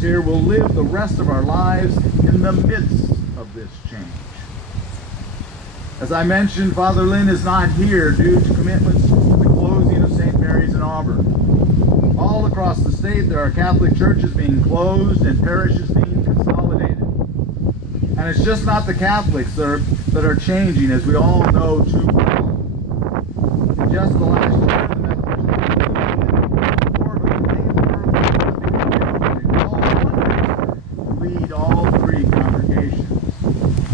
us here will live the rest of our lives in the midst of this change. As I mentioned, Father Lynn is not here due to commitments to the closing of St. Mary's in Auburn. All across the state, there are Catholic churches being closed and parishes being consolidated. And it's just not the Catholics that are changing, as we all know too well. In just the last year, the Methodist lead all three congregations.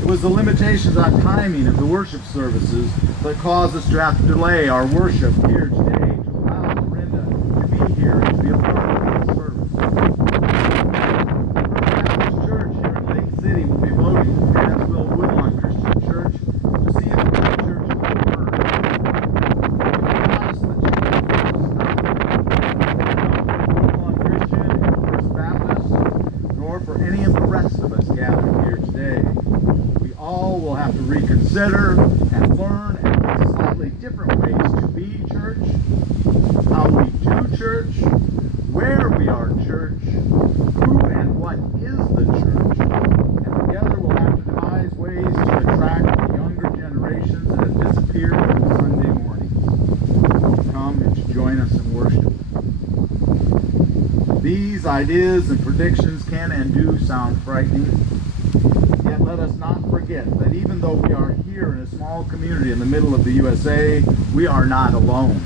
It was the limitations on timing of the worship services that caused us to have to delay our worship here today to allow Dorinda to be here and to be a part of the service. First Baptist Church here in Lake City will be voting, as will Woodlawn Christian Church, to see if the church will burn. Woodlawn Christian, First Baptist, nor for any of the rest of us gathered here today. All will have to reconsider and learn and slightly different ways to be church, how we do church, where we are church, who and what is the church, and together we'll have to devise ways to attract the younger generations that have disappeared from Sunday mornings to come and to join us in worship. These ideas and predictions can and do sound frightening. Yet let us not forget that even though we are here in a small community in the middle of the USA, we are not alone.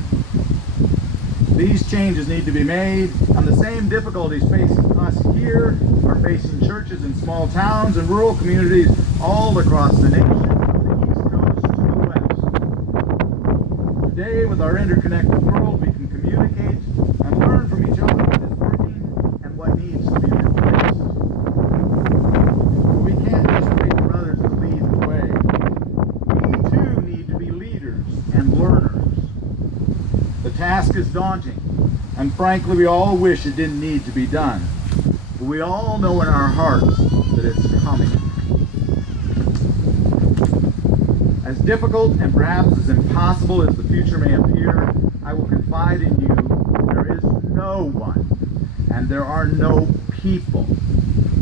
These changes need to be made, and the same difficulties facing us here are facing churches in small towns and rural communities all across the nation, from the East Coast to the West. Today, with our interconnected world, we can communicate and learn from each other what is working and what needs to be replaced. We can't just wait for others to lead the way. We too need to be leaders and learners. The task is daunting, and frankly we all wish it didn't need to be done. But we all know in our hearts that it's coming. As difficult and perhaps as impossible as the future may appear, I will confide in you there is no one, and there are no people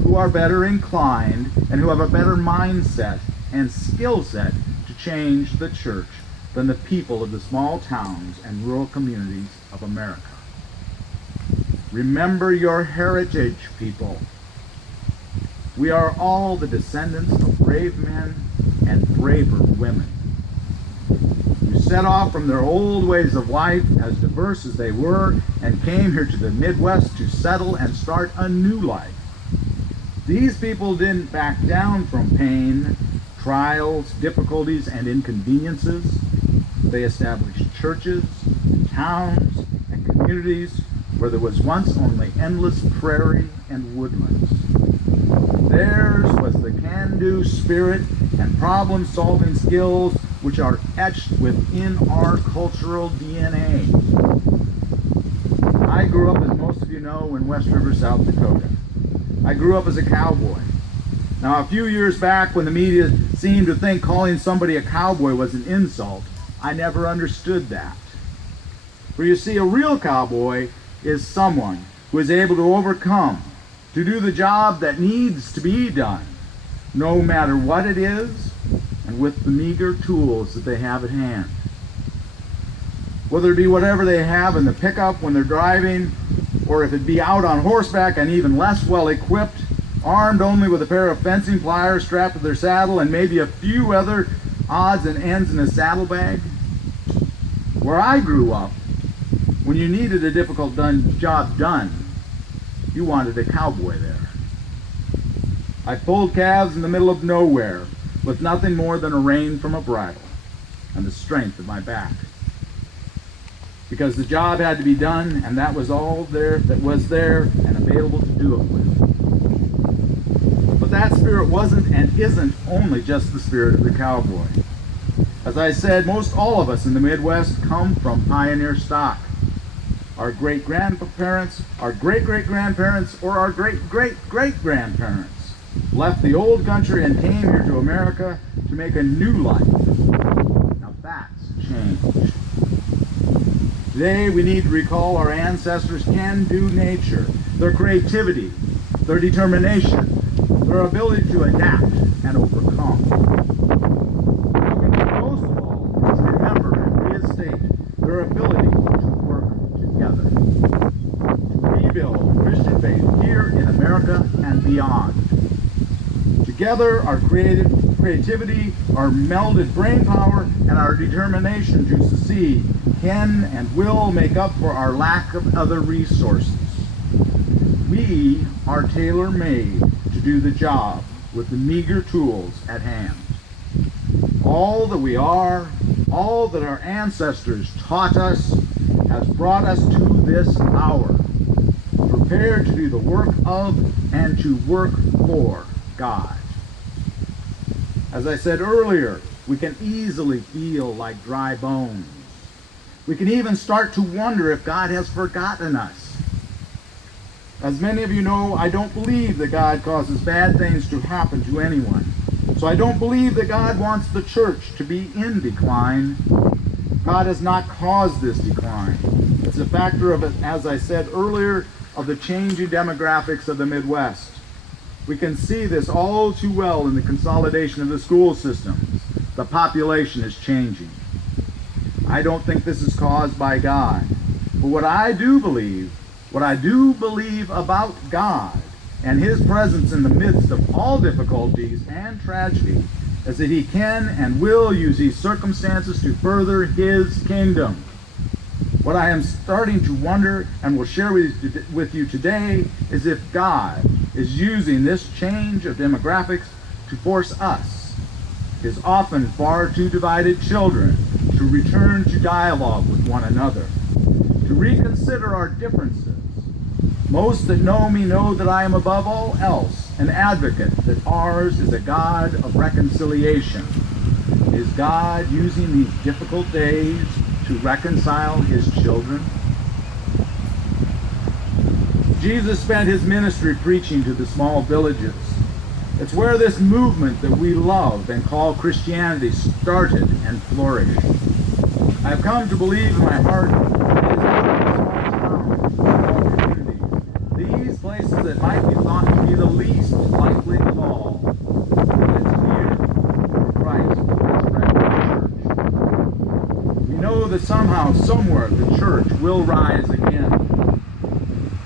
who are better inclined and who have a better mindset and skill set to change the church than the people of the small towns and rural communities of America. Remember your heritage, people. We are all the descendants of brave men and braver women who set off from their old ways of life, as diverse as they were, and came here to the Midwest to settle and start a new life. These people didn't back down from pain, trials, difficulties, and inconveniences. They established churches, towns, and communities where there was once only endless prairie and woodlands. Theirs was the can-do spirit and problem-solving skills which are etched within our cultural DNA. I grew up, as most of you know, in West River, South Dakota. I grew up as a cowboy. Now, a few years back, when the media seemed to think calling somebody a cowboy was an insult, I never understood that. For you see, a real cowboy is someone who is able to overcome, to do the job that needs to be done, no matter what it is, and with the meager tools that they have at hand. Whether it be whatever they have in the pickup when they're driving, or if it be out on horseback and even less well equipped, armed only with a pair of fencing pliers strapped to their saddle and maybe a few other odds and ends in a saddlebag. Where I grew up, when you needed a difficult job done, you wanted a cowboy there. I pulled calves in the middle of nowhere with nothing more than a rein from a bridle and the strength of my back. Because the job had to be done, and that was all there that was there and available to do it with. But that spirit wasn't and isn't only just the spirit of the cowboy. As I said, most all of us in the Midwest come from pioneer stock. Our great-grandparents, our great-great-grandparents, or our great-great-great-grandparents left the old country and came here to America to make a new life. Now that's change. Today we need to recall our ancestors' can-do nature, their creativity, their determination, their ability to adapt and overcome. Most of all is remember and reinstate their ability to work together to rebuild Christian faith here in America and beyond. Together, our creativity, our melded brain power, and our determination to succeed can and will make up for our lack of other resources. We are tailor-made to do the job with the meager tools at hand. All that we are, all that our ancestors taught us, has brought us to this hour, prepared to do the work of and to work for God. As I said earlier, we can easily feel like dry bones. We can even start to wonder if God has forgotten us. As many of you know, I don't believe that God causes bad things to happen to anyone. So I don't believe that God wants the church to be in decline. God has not caused this decline. It's a factor of, as I said earlier, of the changing demographics of the Midwest. We can see this all too well in the consolidation of the school systems. The population is changing. I don't think this is caused by God. But what I do believe about God and His presence in the midst of all difficulties and tragedy is that He can and will use these circumstances to further His kingdom. What I am starting to wonder and will share with you today is if God is using this change of demographics to force us, His often far too divided children, to return to dialogue with one another, to reconsider our differences. Most that know me know that I am above all else an advocate that ours is a God of reconciliation. Is God using these difficult days to reconcile His children? Jesus spent His ministry preaching to the small villages. It's where this movement that we love and call Christianity started and flourished. I have come to believe in my heart that it is in small towns, small communities, these places that might be thought to be the least likely of all, that it's here where Christ will resurrect the church. We know that somehow, somewhere, the church will rise again.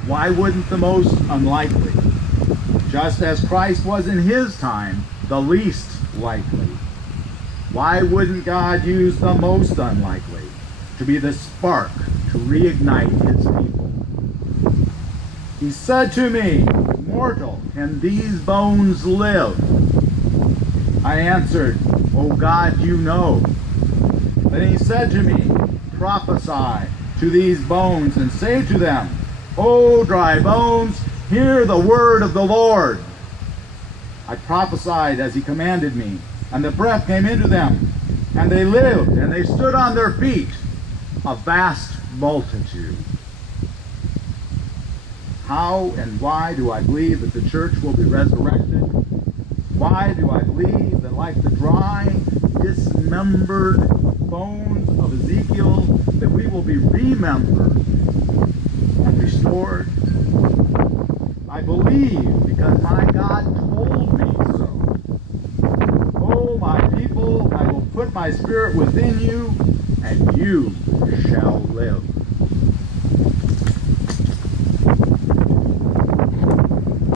Why wouldn't the most unlikely? Just as Christ was in His time, the least likely. Why wouldn't God use the most unlikely to be the spark to reignite His people? He said to me, "Mortal, can these bones live?" I answered, "O God, you know." Then He said to me, "Prophesy to these bones and say to them, O dry bones, hear the word of the Lord." I prophesied as He commanded me, and the breath came into them, and they lived, and they stood on their feet, a vast multitude. How and why do I believe that the church will be resurrected? Why do I believe that, like the dry, dismembered bones of Ezekiel, that we will be remembered and restored? I believe because my God told me so. Oh, my people, I will put my spirit within you, and you shall live.